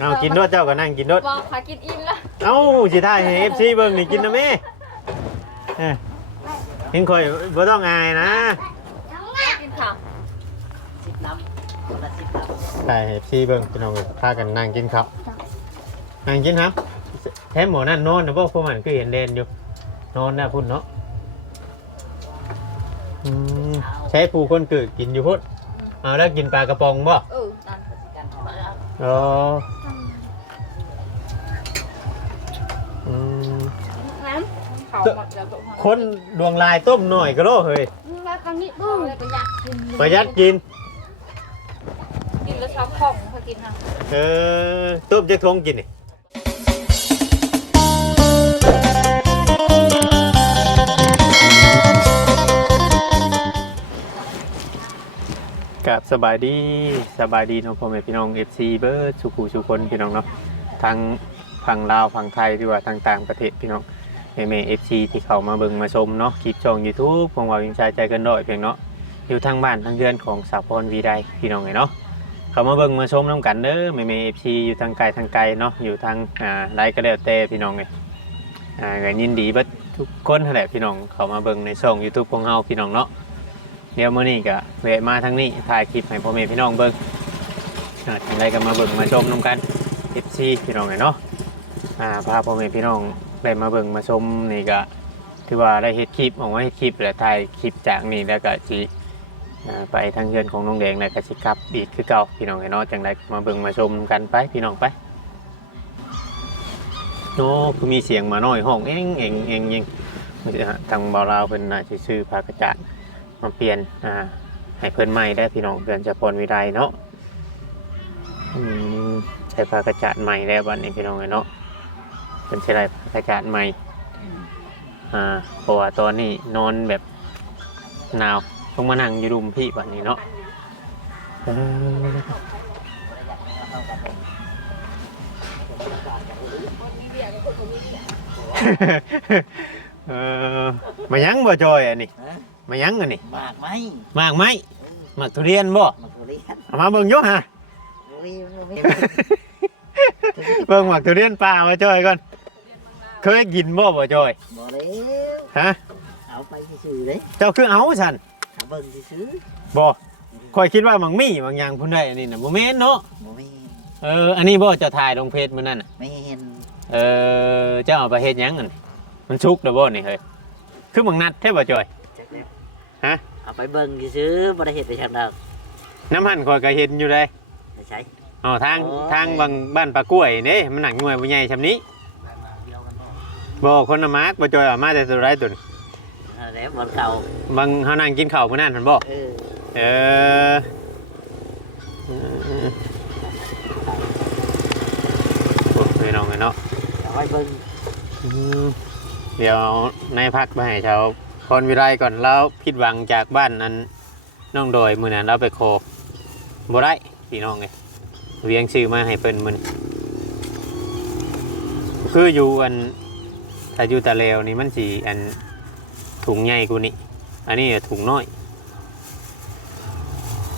เอากินด้วยเจ้าก็นั่งกินด้วยบอกพากินอิ่มแล้วเอ้าสิท่ายให้ FC เบิ่งนี่กินนะแม่เอ้ยเห็นข่อยบ่ต้องอายนะกินข้าวสิบน้ำคนละสิบน้ำถ่ายให้ FC เบิ่งพี่น้องพากันนั่งกินข้าวนั่งกินครับแถมหมอนั่นนอนนะบ่พวกมันคือเห็นเด่นอยู่ นอนนะพุ่นเนาะอืมใช้ผู้คนเกิดกินอยู่พุ่นเอาแล้วกินปลากระป๋องบ่เออ นั่นก็สิกันเอาแล้วอ๋ออืม น้ำข้าวหมดแล้วก็คนดวงลายต้มหน่อยก็โลเฮ้ยแล้วตอนนี้บูเลยประหยัดกินประหยัดกิน กินแล้วชอบของพากินค่ะเออต้มจะทงกินนี่กับสบายดีสบายดีเน้องพ่อแม่พี่น้อง FC เบิร์ดสุขูสุคนพี่น้องเนาะทั้งฝั่งลาวฝั่งไทยหรือว่าทางต่างประเทศพี่น้อง แม่แม่ FC ที่เขามาเบิ่งมาชมเนาะคลิปช่อง YouTube ของว่าวิงชายใจเกันด้อยเพียงเนาะอยู่ทางบ้านทางเรือนของสาวพรวีไดพี่น้องไงเนาะเขามาเบิ่งมาชมน้ำกันเด้อแม่แม่เอฟซีอยู่ทางไกลทางไกลเนาะอยู่ทางอ่าไรก็แล้วแต่พี่น้องเลยอ่าก็ยินดีเบัดทุกคนนั่นแหละพี่น้องเขามาเบิ่งในช่อง YouTube ของเฮาพี่น้องเนาะเดี๋ยวมื้อนี้ก็แวะมาทางนี้ถ่ายคลิปให้พ่อแม่พี่น้องเบิ่งอ่าทางใดก็มาเบิ่งมาชมน้ำกัน FC พี่น้องเลยเนาะอ่าพาพ่อแม่พี่น้อง ได้มาเบิ่งมาชมนี่ก็ถือว่าได้เฮ็ดคลิปออกมาเฮ็ดคลิปและถ่ายคลิปจากนี่แล้วก็สิไปทางเรือนของน้องแดงและกสิกลับอีกคือเก่าพี่น้องไอ้เนาะจังได้มาเบิ่งมาชมกันไปพี่น้องไปโอ้คือมีเสียงมาน้อยห้องเองเองเองเองทางเบาลาวเพิ่นน่าสิซื้อผ้ากระจาดมาเปลี่ยนอ่าให้เพิ่นใหม่ได้พี่น้องเดือนจะพรวิไดเนาะใช้ผ้ากระจาดใหม่แล้วบัดนี้พี่น้องเนาะ เพิ่นสิได้ผ้ากระจาดใหม่อ่าเพราะว่าตอนนี้นอนแบบหนาวต้องมานั่งอยู่รุมพี่แบบนี้เนาะเออเออมายังบ่จอยอันนี้ฮะมายังอันนี้หมากไหมมากไหมมากทุเรียนบ่หมากทุเรียนเอามาเบิ่งอยกฮะ อุ้ยมันไม่เบิ่งหมากทุเรียนป่ามาจอยก่อน เคยกินบ่บ่จอย บ่แล้วฮะ เอาไปซื้อๆเลยเจ้าคือเอาฉันหาเบิ่งซื้อบ่คอยคิดว่ามังมีบางอย่างพุ่นได้อันนี้น่ะบ่แม่นเนาะ ๆบ่แม่นเออ อันนี้บ่จะถ่ายลงเพจมื้อนั้นน่ะแม่นเออ เจ้าเอาไปเฮ็ดหยังอันมันชุกเด้อบ่นี่เฮ้ย คือบังนัดแท้บ่จอย จักแล้วฮะ เอาไปเบิ่งซื้อๆบ่ได้เฮ็ดไปทางดอกน้ำหันข่อยก็เห็นอยู่เลยไปใช้ อ๋อทางโอ้ย ทางบางบ้านปลากล้วยเด้มันหนังหน่วยบ่ใหญ่ซำนี้เดียวกัน บ่บ่คนน่ะมากบ่จอยเอามาแต่ตัวไรตัวนี้เอาแล้วบ่เก่าบางเฮานั่งกินข้าวมื้อนั้นหั่นบ่เออเอออืมโอ้ยน้องเนาะ เอาไว้เบิ่งอืมเดี๋ยวในพักไปให้ชาวพรวิไลก่อนแล้วผิดหวังจากบ้านนั้นน้องโดยมือนั้นเราไปโคบ่ได้พี่น้องไงเวียงชื่อมาให้เพิ่นมันคืออยู่อัน ถ้าอยู่ตะเลวนี่มันสีอันถุงใหญ่กูนี่ อันนี้ถุงน้อย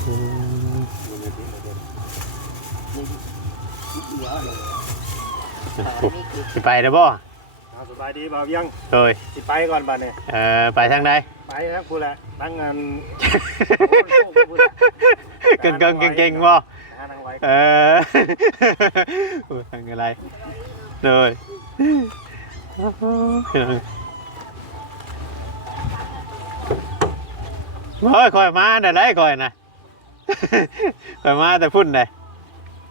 อืมสิไปได้อบ่เอาสบายดีบ่าวเวียังเอ้ยสิไปก่อนบัดเนี่ยเออไปทางใดไปครับกูแหละตั้งงานเก่งเก่งเก่งเก่งบ่หาทางไว้เออโอ้ยทางอะไรเลย เฮ้ยคอยมาแต่ได้คอยนะคอยมาแต่พุ่นเลย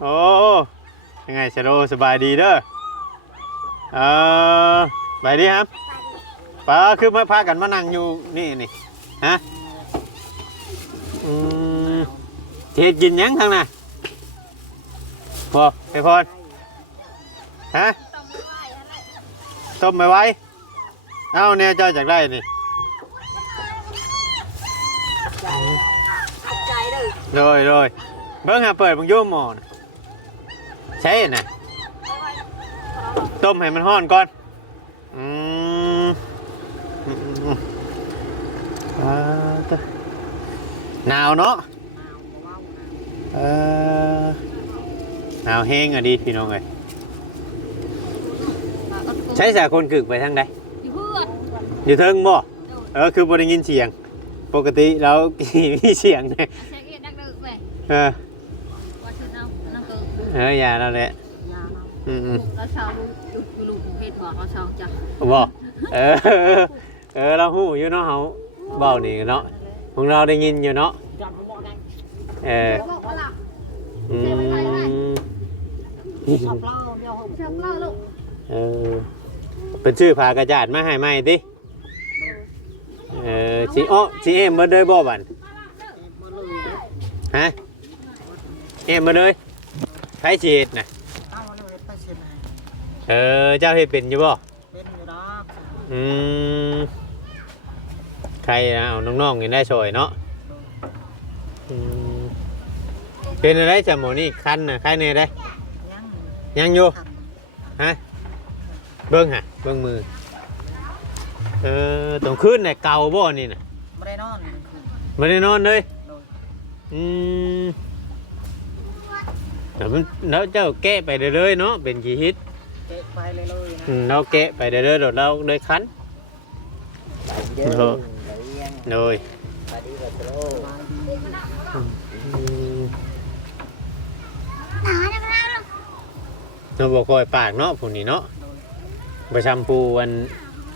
โอ้ยังไงชโดสบายดีเด้อเออไปดีครับป้าคือมาพากันมานั่งอยู่นี่นี่ฮะอืมเทศกินยังทางน่ะพอไปพรฮะ ต้มไม่ไหวเอาเนี่ยเจ้าจากได้นี่ใจเลยโดยโดยเบิ้งหาเปิดเบังโยมหมอนใช่น่ะต้มให้มันห้อนก่อน อืมอ่าตหนาวเนาะเออหนาวแห้งอะดีพี่น้องเอ้ย ใช้สาคนกึกไปทางใดอยู่เพื่อนอยู่เทิงบ่เออคือบ่ได้ยินเสียง ปกติแล้วมีเสียงเนี่ยเช็คเอ็นนักเดือแม่เออว่าชื่อน้ำนั่นก็เอออย่าแล้วแหละยาเนาะอืมแล้วชาวลูกอยู่ลูกเพศกว่าเขาชาวจ้ะๆบ่เออเออเราฮู้อยู่เนาะเฮาเว้านี่เนาะของเราได้ยินอยู่เนาะเออบอกว่าล่ะอืมชอบเล่าเดียวชอบเล่าลูกเออ เป็นชื่อพากระจาดมาให้ใหม่ติเออสิอ้อสิเอ็มบ่เด้อบ่บัดฮะเอ็มบ่เลยไผสิเฮ็ดน่ะเอาเลยไปเสร็จเออเจ้าเฮ็ดเป็นอยู่บ่เป็นอยู่ดอกอืมใครนะเอาน้องๆนี่ได้ช่วยเนาะอืมเป็นอะไรจำหมอนี่คันน่ะใครเนี่ยได้ยังยังอยู่ฮะ เบิ้งฮะเบิ้งมือ เออตรงขึ้นเนี่ยเก่าบ่นี่น่ะไม่ได้นอนไม่ได้นอนเลยโดยอืมแล้วมันแล้วเจ้าแกะไปเรื่อยๆเนาะเป็นกี่ฮิตเจ๊ไปเลยเลยนะอืมเราแกะไปเรื่อยๆโดดเราได้คันเด้อยังโดยไปดีกว่าโตอืมเราบอกคอยปากเนาะผู้นี้เนาะ ประชำปูวัน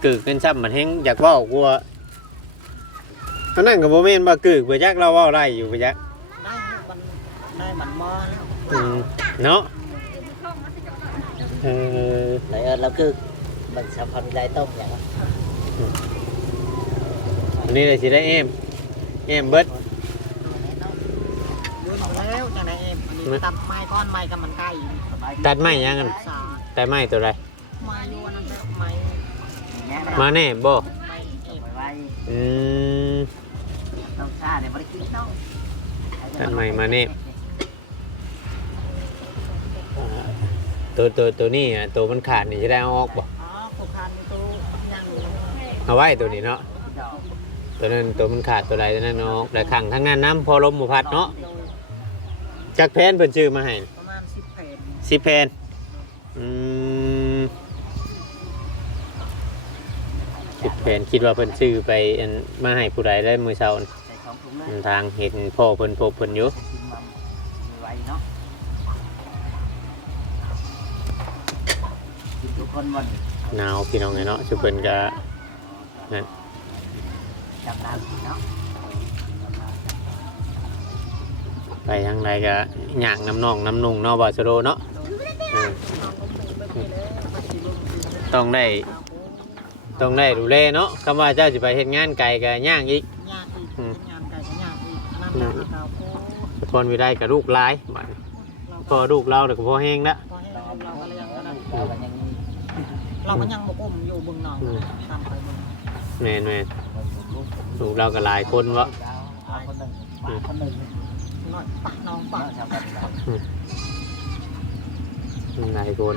กึกกันซ้ำมันเฮงอยากเว่ากลัวอันนั้นกับโมเมนบ่กึกไปจักเราเว่าได้อยู่ไปจักได้มันได้มันมอแล้วอืมเนาะเออไหนเออแล้วคือมันสัมพันธ์วิไลต้มอย่างอันนี้เลยสิได้เอมเอมเบิดยืนแล้วจังไดเอ็มอันนี้ตัดไม้ก้อนไม้กับมันใกล้ตัดไม้ยังกันสาแต่ไม้ตัวใดไม้ยูนั่นแหละไม้มาแน่บ่ไม้เอ็มไว้อืมต้องซาเนี่ยบ่ได้กินเนาะตัดไม้มาแน่อ่าตัวตัวตัวนี้อะตัวมันขาดนี่จะได้เอาออกบ่อ๋อผูกพันตู้ยังอยู่เอาไว้ตัวนี้เนาะตัวนั้นตัวมันขาดตัวใดตัวนั้นเนาะแต่ขังทั้งนั้นน้ำพอลมหมูพัดเนาะโดยจักแพนเพิ่นชื่อมาให้ประมาณสิบเพจสิแพนอืม สิดแพนคิดว่าเพิ่นชื่อไปอันมาให้ผู้ใดได้มือเช้าน่ะใส่ของถุงเลยทางเห็นพ่อเพิ่นพบเพิ่นอยู่กินมัมไว้เนาะกินทุกคนวันหนาวพี่น้องเนาะชุเพิ่นก็จำนานเนาะไปทางใดก็ยางน้ำนองน้ำนุ่งเนาะบ่สโดเนาะเออต้องได้ ต้องได้ดูแลเนาะคำว่าเจ้าสิไปเฮ็ดงานไกลก็ย่างอีกยากอีกงานไก่ก็ยากอีกอันนั้นเราเราโอ้ทนวิได้กับลูกหลายบัดนี้พอลูกเราเด็กพอแห้งละพอให้เราเราก็ยังอันนั้นอืมเราก็ยังบกอุ้มอยู่บึงหนองตามไปบึงแม่นแม่นลูกเราก็หลายคนวะคนหนึ่งคนหนึ่งน้อยปะน้องปะหลายคน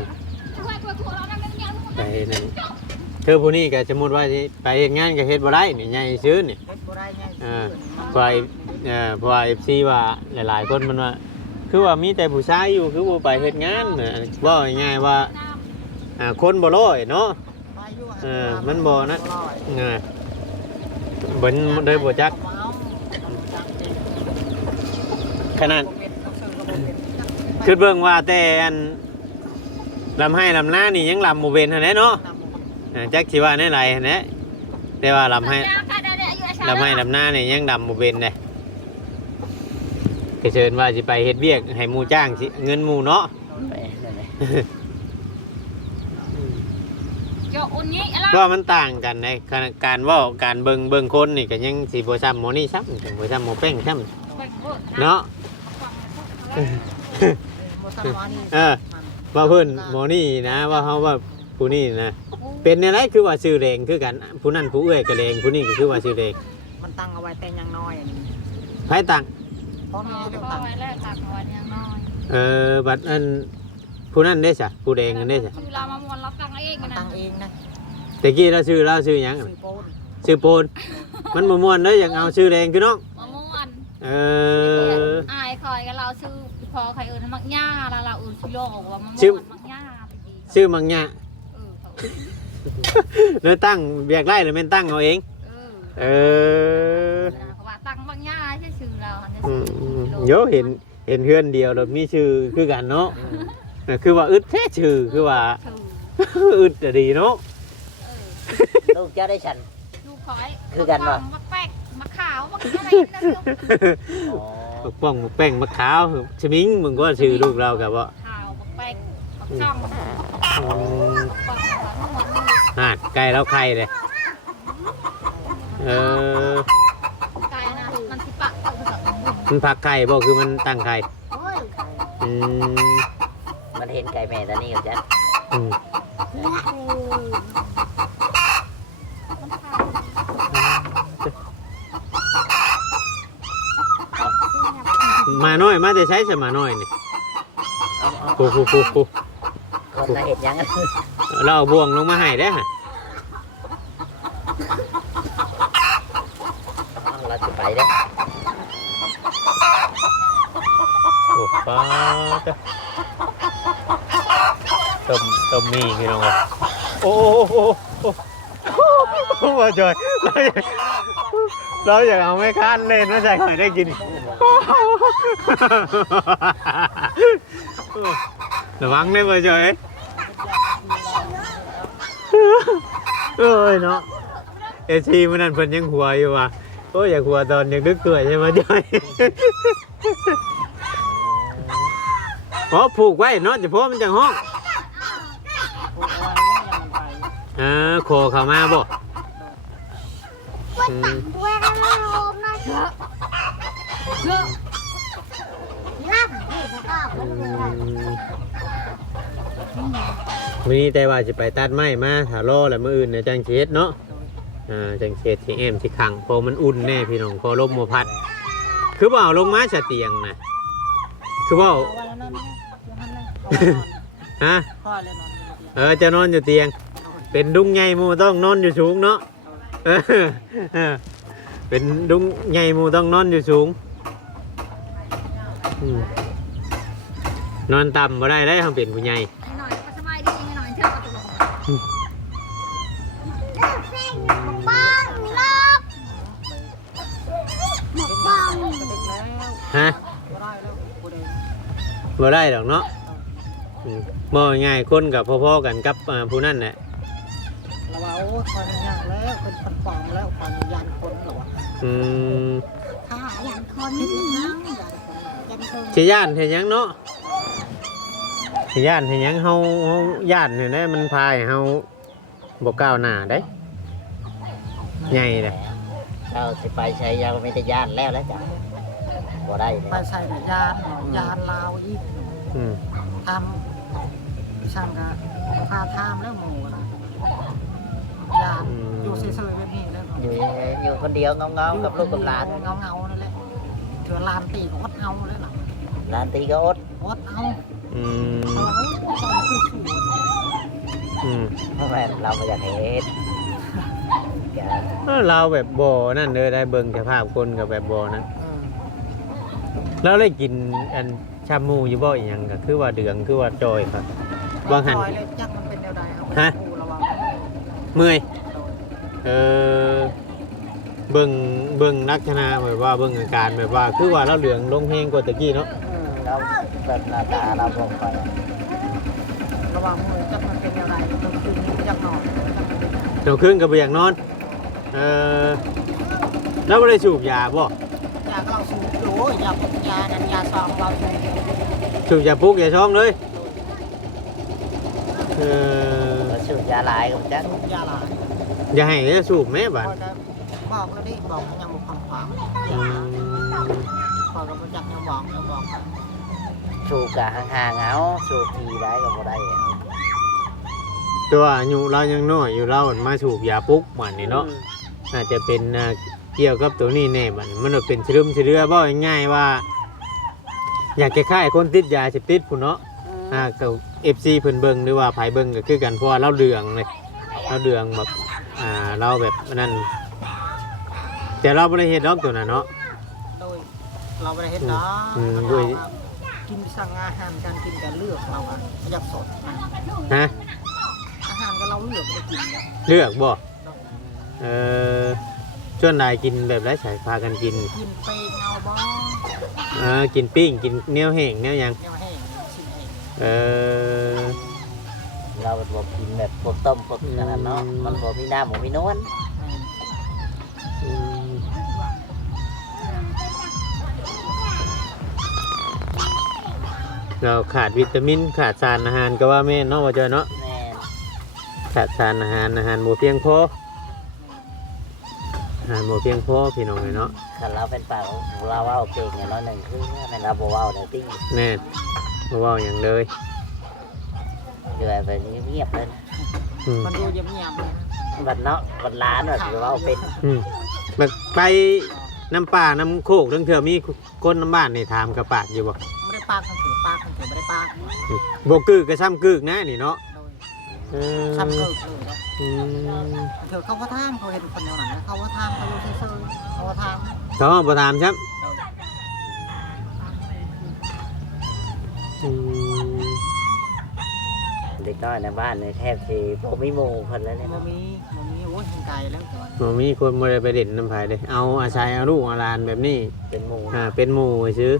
ไปนั่น คือผู้นี้ก็สมมติว่าสิไปเฮ็ดงานก็เฮ็ดบ่ได้นี่ใหญ่ซื้อนี่ เฮ็ดบ่ได้ไงอ่า เพราะไอ้เอ่อเพราะว่า FC ว่าหลายๆคนมันว่า คือว่ามีแต่ผู้ชายอยู่คือบ่ไปเฮ็ดงานน่ะว่าง่ายๆว่าอ่าคนบ่ร้อยเนาะเออมันบ่นะอ่าเบิ่นเลยบ่จักขนาด คือเบิ่งว่าแต่อันลำให้ลำหน้านี่ยังลำโมเวนหั่นแหละเนาะเออจักสิว่าแน่ไรหั่นแหละแต่ว่าลำให้ลำให้ลำหน้านี่ยังดำโมเวนเลยก็เชิญว่าสิไปเฮ็ดเวียกให้หมู่จ้างสิเงินหมู่เนาะเจ้าอุ่นนี้อะไรก็มันต่างกันในการเว่าการเบิ่งเบิ่งคนนี่ก็ยังสิบ่ซ้ำหมอนี่ซ้ำถึงบ่ซ้ำหมอแป้งซ้ำเนาะเออว่าเพิ่นหมอนี่นะว่าเฮาว่า ผู้นี่นะเป็นอะไรคือว่าชื่อแดงคือกันผู้นั้นผู้เอ้ยก็แดงผู้นี้ก็คือว่าชื่อแดงมันตั้งเอาไว้แต่ยังน้อยอันนี้ไผต่างเพราะพมีอเรื่องพอตั้งไว้แล้วตักวันยังน้อยเอ่อบัดอันผู้นั้นได้ซะผู้แดงนั่นได้ซะคือเรามามวนเราตั้งเองมันนะตั้งเองนะตะกี้เราชื่อเราชื่อหยังซื้อโปนชื่อโปนมันบ่ม่วนเด้ออยากเอาชื่อแดงคือน้องมามวนเอออายคอยกับเราซื้อพอใครเอิญมักย่าแล้วเราเอิญชิโลกว่ามันชื่อมักย่าไปดีชื่อมังงะ เออเขาแล้วตั้งเบียกไล่หรือแม่นตั้งเอาเอง เออเออเขาว่าตั้งมักย่าใช่ชื่อเราเนี่ยอืชื่อมโยเห็นเห็นเพื่อนเดียวแล้วมีชื่อคือกันเนาะเออคือว่าอึดแท้ชื่อคือว่า ชื่ออึดจะดีเนาะเออลูกเจ้าได้ฉัน ลูกคอยคือกันปะมักแป๊กมักขาวมักอะไรนั่นลูกอ๋อบักป้องบักแป้งบักขาวชมิงมึงก็ชื่อลูกเรากับว่าขาวมักแป๊กมักช่องมักอืมปองมัก มันอ่าไก่แล้วไข่เลยเออกายนะมันสิปะเออแบบมันผักไข่บอกคือมันตั้งไข่โอ้ยอืมมันเห็นไก่แม่ตอนนี้กับจันอืมมันขาวมาน้อยมาจะใช้สมาน้อยนี่เอาเอาปูปูปูปู คนน่ะเห็นยังเราเอาบ่วงลงมาให้ได้อฮะเราจะไปได้อโอ้ป้าจ้ะต้มต้มมีพี่น้องอะโอ้โหโอ้โหโอ้โหจอยเราอยากเราอยากเอาไม่ค้านเล่นนะใจหน่อยได้กินระวังเลยเบอร์จอย เอ้ยเนาะเอชีมันนั่นเพิ่นยังหัวอยู่ว่ะโอ้ยอยากหัวตอนยังดึกตัวใช่ไหมจอยอ๋อผูกไว้เนาะจะพาะมันจังห้องผูกเอาไว้เนี่ยยังมันไปอ่าโคเข้ามาบ่อืมเย อะวันนี้แต่ว่าจะไปตัดไม้มาถ้ารอแล้วมื้ออื่นเนี่ยจังสิเฮ็ดเนาะอ่าจังสิเฮ็ดสิแอมสิขังเพอมันอุ่นแน่พี่น้องพอลมบ่พัด คือบ่เอาลงมาซะเตียงนะคือบ่เอาเอาไว้แล้วนั่นเนี่ยเอาไว้นอนฮะพ่อเลยนอนอยู่ที่เออจะนอนอยู่เตียง เป็นดุงใหญ่หมูต้องนอนอยู่สูงเนาะเออเออเป็นดุงใหญ่หมูต้องนอนอยู่สูงอืมนอนต่ำบ่ได้ได้ทำเป็นผู้ใหญ่ ฮะบ่ได้แล้วกูเด็กบ่ได้ดอกเนาะอืมบ่ง่ายคนกับพ่อๆกันกับอ่าผู้นั่นแหละเราว่าโอ้คอยมันยากแล้วเป็นปันปองแล้วคอยมันยันคนเหรอวะอืมถ้ายันคนนิดนึงยันคนยันคนสิย่านเฮ็ดหยังเนาะสิย่านเฮ็ดหยังเฮาเฮาย่านเนี่ยนะมันพายเฮา บ่ก้าวหน้าได้ ใหญ่เลย เราสิไปใช้ยาไม่ได้ย่านแล้วแล้วจ้ะบ่ได้ไปแล้วใส่ยานยานลาวอีกอืมทำช่างก็พาทามแล้วหมูนะยานอยู่เฉยๆแบบนี้แล้วอยู่อยู่คนเดียวเงาๆกับลูกกับหลานเงาเงาๆนั่นแหละเถื่อลานตีก็อดเอาเลยล่ะหลานตีก็อดอดเอาอืมเพราะว่าเขาตอนคือสวน อืมเพราะแม่เราไม่อยากเห็นแกเออเราแบบบ่อนั่นเลยได้เบิ่งสภาพคนกับแบบบ่อนั้นอืมเราได้กินอันชามูอยู่บ่อีหยังก็คือว่าเดืองคือว่าจอยครับวางหันปล่อยเลยจักมันเป็นแนวใดเอาฮะปูระวังเมื่อยเออเบิ่งเบิ่งลักษณะแบบว่าเบิ่งอาการแบบว่า คือว่าเราเหลืองลงแฮงกว่าตะกี้เนาะอืมเราแบบหน้าตาเราลงไป ระวังมือจักมันเป็นแนวใด ยวคืนก็บ่อยากนอน เออแล้วบ่ได้สูบยาบ่ยาก็เราสูบอยู่ยาปกยานันยาซองเราสูบสูบยาปลุกยาช่องเลยเออเราสูบยาหลายกับจันสูบยาหลายอย่าให้ได้สูบแม่บัดคอยก็บอกแล้วดิบอกมันยังบอกความความอืมคอยก็บ่จักยังบอกยังบอกสูบกะห่างๆเอาสูบทีได้ก็บ่ได้อะ ตัวอายุเรายังน้อยอยู่เรามาสูบยาปลุกมันนี่เนาะอาจจะเป็นอ่าเกี่ยวกับตัวนี้แน่บัดมันว่าเป็นชรึมชเรือบ่ง่ายๆว่า อยากจะค่ายคนติดยาเสพติดพุ่นเนาะอ่ากับเอฟซีเพิ่นเบิ่งหรือว่าไผเบิ่งก็คือกันเพราะว่าเราเดืองเลยเราเดืองแบบอ่าเราแบบนั่นแต่เราบ่ได้เฮ็ดดอกตัวนั้นเนาะ โดยเราไม่ได้เห็นเนาะอืมเราด้วยก็กินสั่งอาหารการกินการเลือกเราอะอยากสดนะฮะอาหาร ก็เราเลือกไม่กินแล้วเลือกบ่เออส่วนนายกินแบบไรสายพากันกินกินไปเงาบ้องเออกินปิ้งกินเนี้ยวแห้งเนี้ยวหยังแนวแห้งชิ้นแห้งเออ เราบอกกินแบบพวกต้มพวกนั้นเนาะมันบ่มีน้ำบ่มีนวลแม่นอืมเราขาดวิตามินขาดสารอาหารก็ว่าแม่นเนาะว่าจอยเนาะแม่น ขาดสารอาหารอาหารบ่เพียงพออาหารบ่เพียงพอพี่น้องเลยเนาะคันเราเป็นเปล่าเราเว้าเก่งอย่างน้อยหนึ่งคือแม่นเราบ่เว้าได้ติแน่นบ่เว้าหยังเลยเดือยไปเงียบๆเลยนะอืมมันดูเยี่ยมๆเลยนะบัดเนาะบัดล้านแบบเว้าเป็นอืมแบบไปน้ำป่าน้ำโคกเรื่องเถื่อมีคนน้ำบ้านนี่ถามกับปากอยู่บ่ไม่ได้ปากกันถือปากกันถือไม่ได้ปากโดยบ่กึกก็ซ้ำกึกนะนี่เนาะเออซ้ำเกิดเลยนะอืมเถอะเขาว่าทางเขาเห็นคนแนวไหนเขาว่าทางเขาอยู่เฉยๆเขาว่าทางเขาบ่ถามครับโดยอืมเด็กน้อยในบ้านในแทบสิบ่มีหมู่เพิ่นแล้วเนี่ยโมเนาะมีโมมีโอ้ยไกลแล้วแต่ว่าบ่มีคนบ่ได้ไปเด่นน้ำไผเลยเอาอาศัยเอาลูกเอาหลานแบบนี้เป็นหมู่อ่าเป็นหมู่ไว้ซื้อ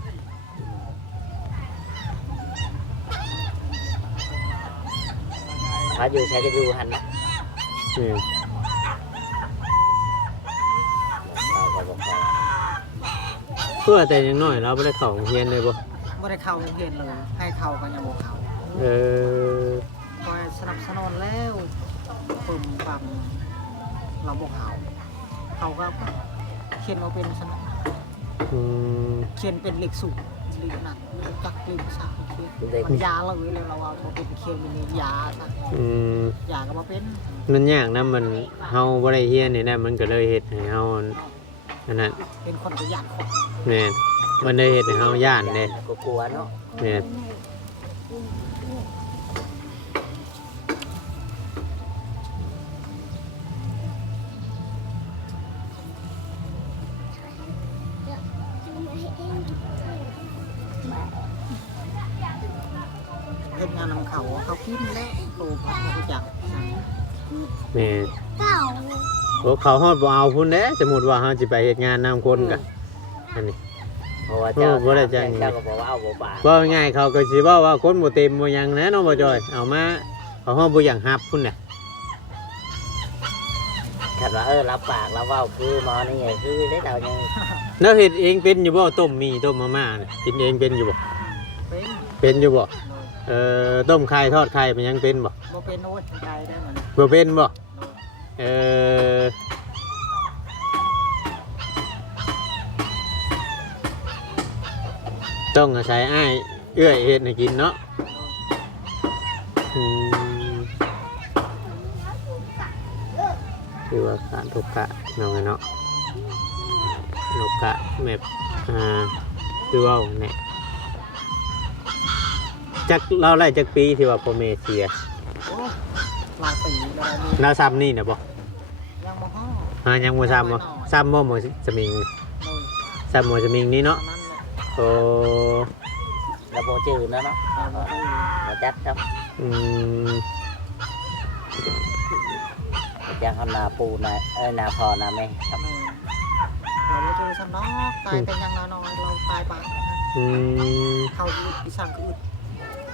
เขาอยู่ใช้ก็อยู่หันนะนี่เราก็บอกเขาเพื่อแต่อยังน้อยเราบ่ได้เข้าโรงเรียนเลยบ่ไม่ได้เข้าโรงเรียนเลยให้เข้ากันยังบ่เข้าเออคอยสนับสนุนแล้วปึ่มปั๊มเราบ่เข้าเขาก็เขียนเอาเป็นสนะอืมเขียนเป็นเลขสูตร เลขนั้นจักเลขสามเขียนเด็กมันยาเลยเลยเราเอาเขาเป็นเขียนเป็นยาซะอืมยาก็บ่เป็นมันยากนะมันเฮาบ่ได้เรียนนี่นะมันก็เลยเฮ็ดให้เฮาอันนั้นเป็นคนประหยัดคนแม่นมันได้เฮ็ดให้เฮาย่านเด้ก็กลัวเนาะแม่น แม่นโอ้เขาฮอดบ่เอาพุ่นเด้สมมุติว่าเฮาสิไปเฮ็ดงานนํคนก็อันนี้ เพราะว่าเจ้าโอ้บ่ได้จังเจ้าก็บอกว่าเอาบ่บาว่าง่ายๆเขาก็สิเว้าว่าคนบ่เต็มบ่หยังนะน้องบ่จอย เอามาเขาฮอดบ่อยากรับพุ่นน่ะคันว่าเออรับปากรับเว้าคือหมอนี่ไงคือได้เรายังแล้วเฮ็ดเองเป็นอยู่บ่ต้มมีต้มมาม่าน่ะกินเองเป็นอยู่บ่เป็น เป็นอยู่บ่โดย เอ่อต้มไข่ทอดไข่มันยังเป็นบ่บ่เป็นโอ้ยไกลได้มันบ่เป็นบ่โดยเออต้องอาศัยอ้ายเอื้อยเฮ็ดให้กินเนาะอืมคือว่าการทุกกะเนาะเนาะนกกะแบบอ่าคือว่าเนี่ย จักเราไล่จักปีที่ว่าพ่อแม่เสียโอ้หลายปีแล้วมีเราซ้ำนี่นะบ่ยังบ่ฮ้ออ่ายังบ่ซ้ำบ่ซ้ำบ่หมอสมิงโดยซ้ำหมอสมิงนี่ตอเนาะนนั้นแหละโอ้ระบบจืดนะเนาะเราบ่ได้มาจัดครับอืมยังทำนาปูนาเอ้ยนาพอนาแม่ครับแม่เราบ่ได้สำนอกตายเป็นอยังน้อยๆเราตายบางอืมเขาอึดอีสั่งอึด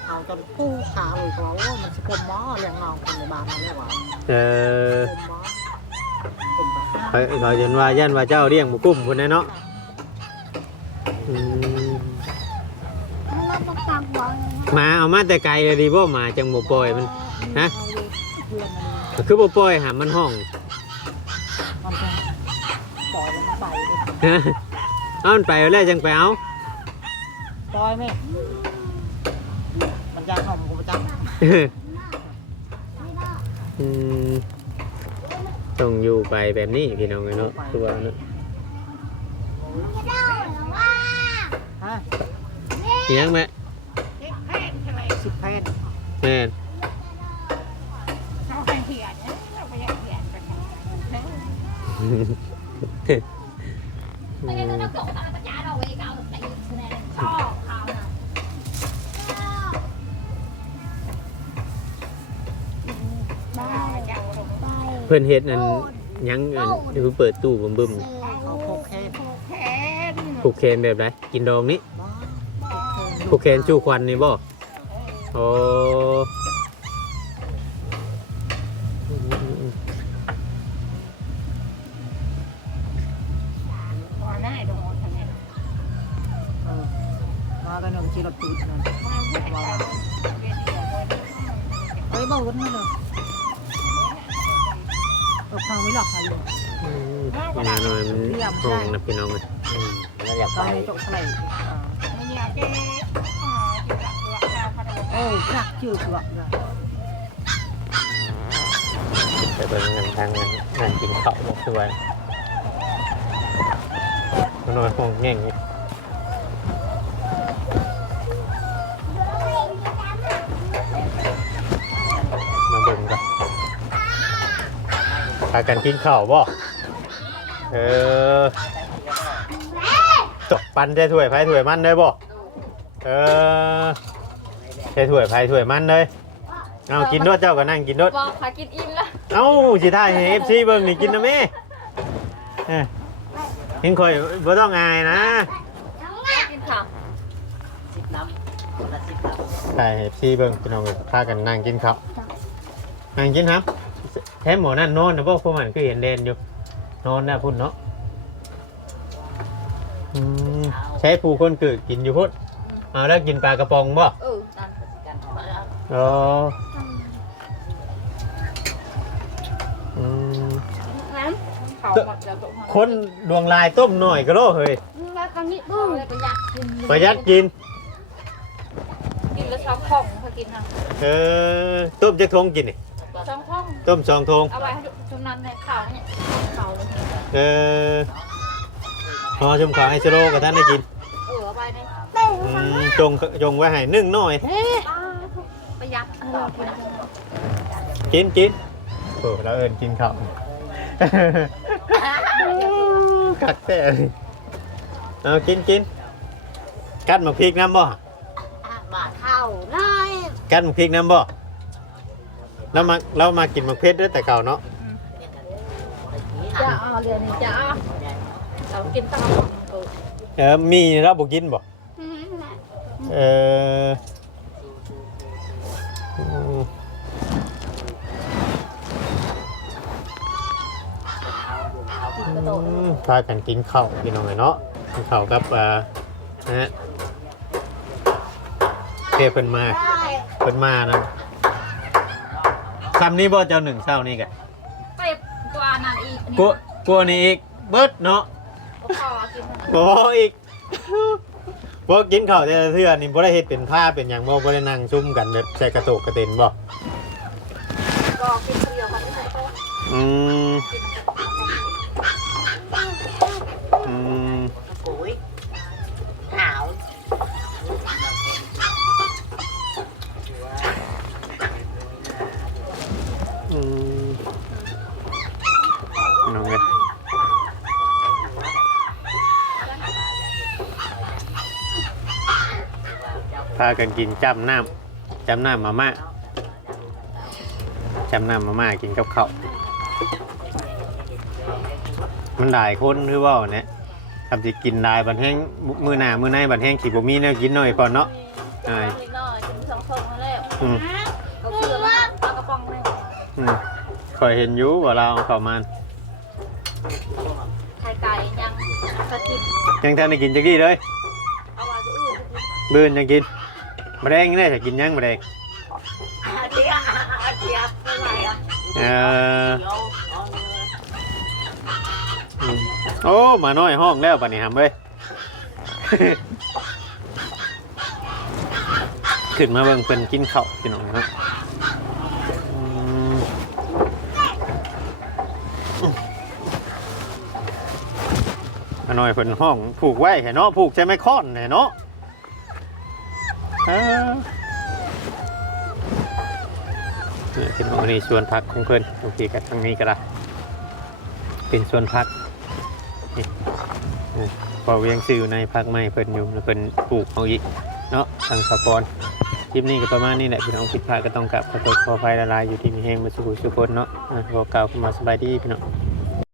เอาจนกู้ขาเลยก็ว่าโอ้มันสิกลมหมอเลี้ยงน้องคนในบ้านนั่นแหละว่าเออกลมหมอกลมแบบเขาเขาจนว่ายันว่าเจ้าเลี้ยงบ่กุ้มพุ่นแน่เนาะอืมหมาเอามาแต่ไกลเลยดีบ่หมาจังบ่ปล่อยมัน ฮะ เพื่อนมันคือบ่ปล่อยหามันห้อง มันจะปล่อยมันไปเลยฮะเอามันไปแล้วจังไปเอา ปล่อยไหม มันจะหอมกูประจอืมต้องอยู่ไปแบบนี้พี่น้องเนาะคือว่าเนาะำฮะเลี้ยงไหมสิบแผ่นแม่นเขาให้เขียนเนี่ยเราไปอยากเขียนกันเนี่ยอืม เพิ่นเฮ็ดอันหยังอันคือเปิดตู้บึ้มเขาโคกแค่แขนๆผูกแขนแบบไหนกินดองนี้บ้าผูกแขนจูควันนี่บ่โอ้พอหน้าดงทำไงเออมากันหนึ่งชีรถปืนนั่นมาเวียนเวียนเดียวเลยเฮ้ยบ้าวุ่นมาเลย เออพังไม่หลอกใครอยู่อืมงนหน่อยมันห้องนะพี่น้องเลยอืมแล้วอยากตไปอนนี้จบอะไรอ่าไม่อยากเจ๊อ่าจิตหลักตัวข้าวพะโล้โอ้หนักชื่อคือว่าไปเบิ่งงานทางงานกินข้าวบ่คือว่ามันนอยห้งแง่งนี่ากันกินข้าวบ่เออจบปันใช้ถ้วยไผถ้วยมันได้บ่เออใช้ถ้วยไผถ้วยมันเลยเอากินด้วยเจ้าก็นั่งกินด้วยบอกขากินอิ่มแล้วเอ้าสิท่ายให้ FC เบิ่งนี่กินนะแม่เอ้ยเห็นข่อยบ่ต้องอายนะกินข้าวสิบน้ำคนละสิบน้ำ ถ่ายให้ FC เบิ่งพี่น้องพากันนั่งกินข้าวนั่งกินครับ แท้หมอนั่นนอนนะบ่พวกมันคือเห็นเด่นอยู่นอนนะพุ่นเนาะอืมใช้ผู้คนคือกินอยู่พุ่นเอาแล้วกินปลากระป๋องบ่เออนั่นก็สิกันมาแล้วอ๋ออืมน้ำเขาหมดแล้วตกมาคนดวงลายต้มหน่อยก็โลเฮ้ยแล้วครั้งนี้ดูเลยประหยัดกินประหยัดกิน กินแล้วชอบของเขากินทางเออต้มจะทงกินนี่ ช่องห้องต้มสองทงเอาไว้ให้ชุมนั้นในข่าวเนี่ยข่าวเลยเออพอชมขาวให้สโลกับท่านได้กินเออเอาไว้ในอืมจงจงไว้ให้นึ่งหน่อย ประหยัดเออกินกินกินโอ้แล้วเอิญกินข้าวกัดแต่เอากินกินกัดหมกพริกน้ำบ่บาทเข้าได้กัดหมกพริกน้ำบ่ เรามาเรามากินหมกเพชรด้วยแต่เก่าเนาะจะเอาเรียนนี่จะเอาเรากินตั้งเออเออมีเราบ่กินบ่เอออืมกระโดดอืมพากันกินข้าวพี่น้องเลยเนาะกินข้าวกับอ่านะฮะเพื่อเพิ่นมาเพิ่นมานะ คำนี้บ่เจ้าหนึ่งเศร้านี่กะไปตัวนั้นอีกกลัวกลัวนี่อีกเบิดเนาะขอกินบ่อีกบ่กินข้าวแต่ละเทื่อนี่บ่ได้เฮ็ดเป็นผ้าเป็นหยังบ่บ่ได้นั่งซุ่มกันแบบใส่กระโตกกระเต็นบ่ก็กินเดียวของไม่โตอืมอื น้องเอ้ยพากันกินจ้ำน้ำจำน้ำมาม่าจ้ำน้ำมาม่ากินกับข้าวมันหลายคนหรือว่าเนี่ยทำจะกินหลายบันแห้งมือหน้ามือในบันแห้งขีบมีแนวกินหน่อยก่อนเนาะ อยเห็นอยู่ว่าเราเอาเข้ามาไข่ไก่ยังสกิปยังแทนได้กินจักดีเลยเอาไว้ก็อื่นบืนยังกินมะแดงนี่จะกินยังมะแดงอาเจียอาเจียไม่ไหวอะเออเดี๋ยวเอาเงินอืมโอ้มาน้อยห้องแล้วปะนี่ฮัมเว้ย ขึ้นมาเบิ่งเพิ่นกินข้าวพี่น้องเนาะอืม น้อยเพิ่นห้องผูกไว้ให้เนาะผูกใช่ไหมค้อนให้เนาะเนี่ยพี่น้องอันนี้ส่วนพักของเพิ่นโอเคกันทางนี้ก็ได้เป็นส่วนพักพอเวียงซื้อในพักใหม่เพิ่นอยู่แล้วเพิ่นปลูกเอาอีกเนาะทางสะพอนลิปนี้ก็ประมาณนี้แหละพี่น้องผิดพลาดก็ต้องกลับขอโทษขออภัยละลายอยู่ที่มีแห้งมาสุขุสุคนเนาะอะบอกกล่าวเข้ามาสบายดีพี่น้อง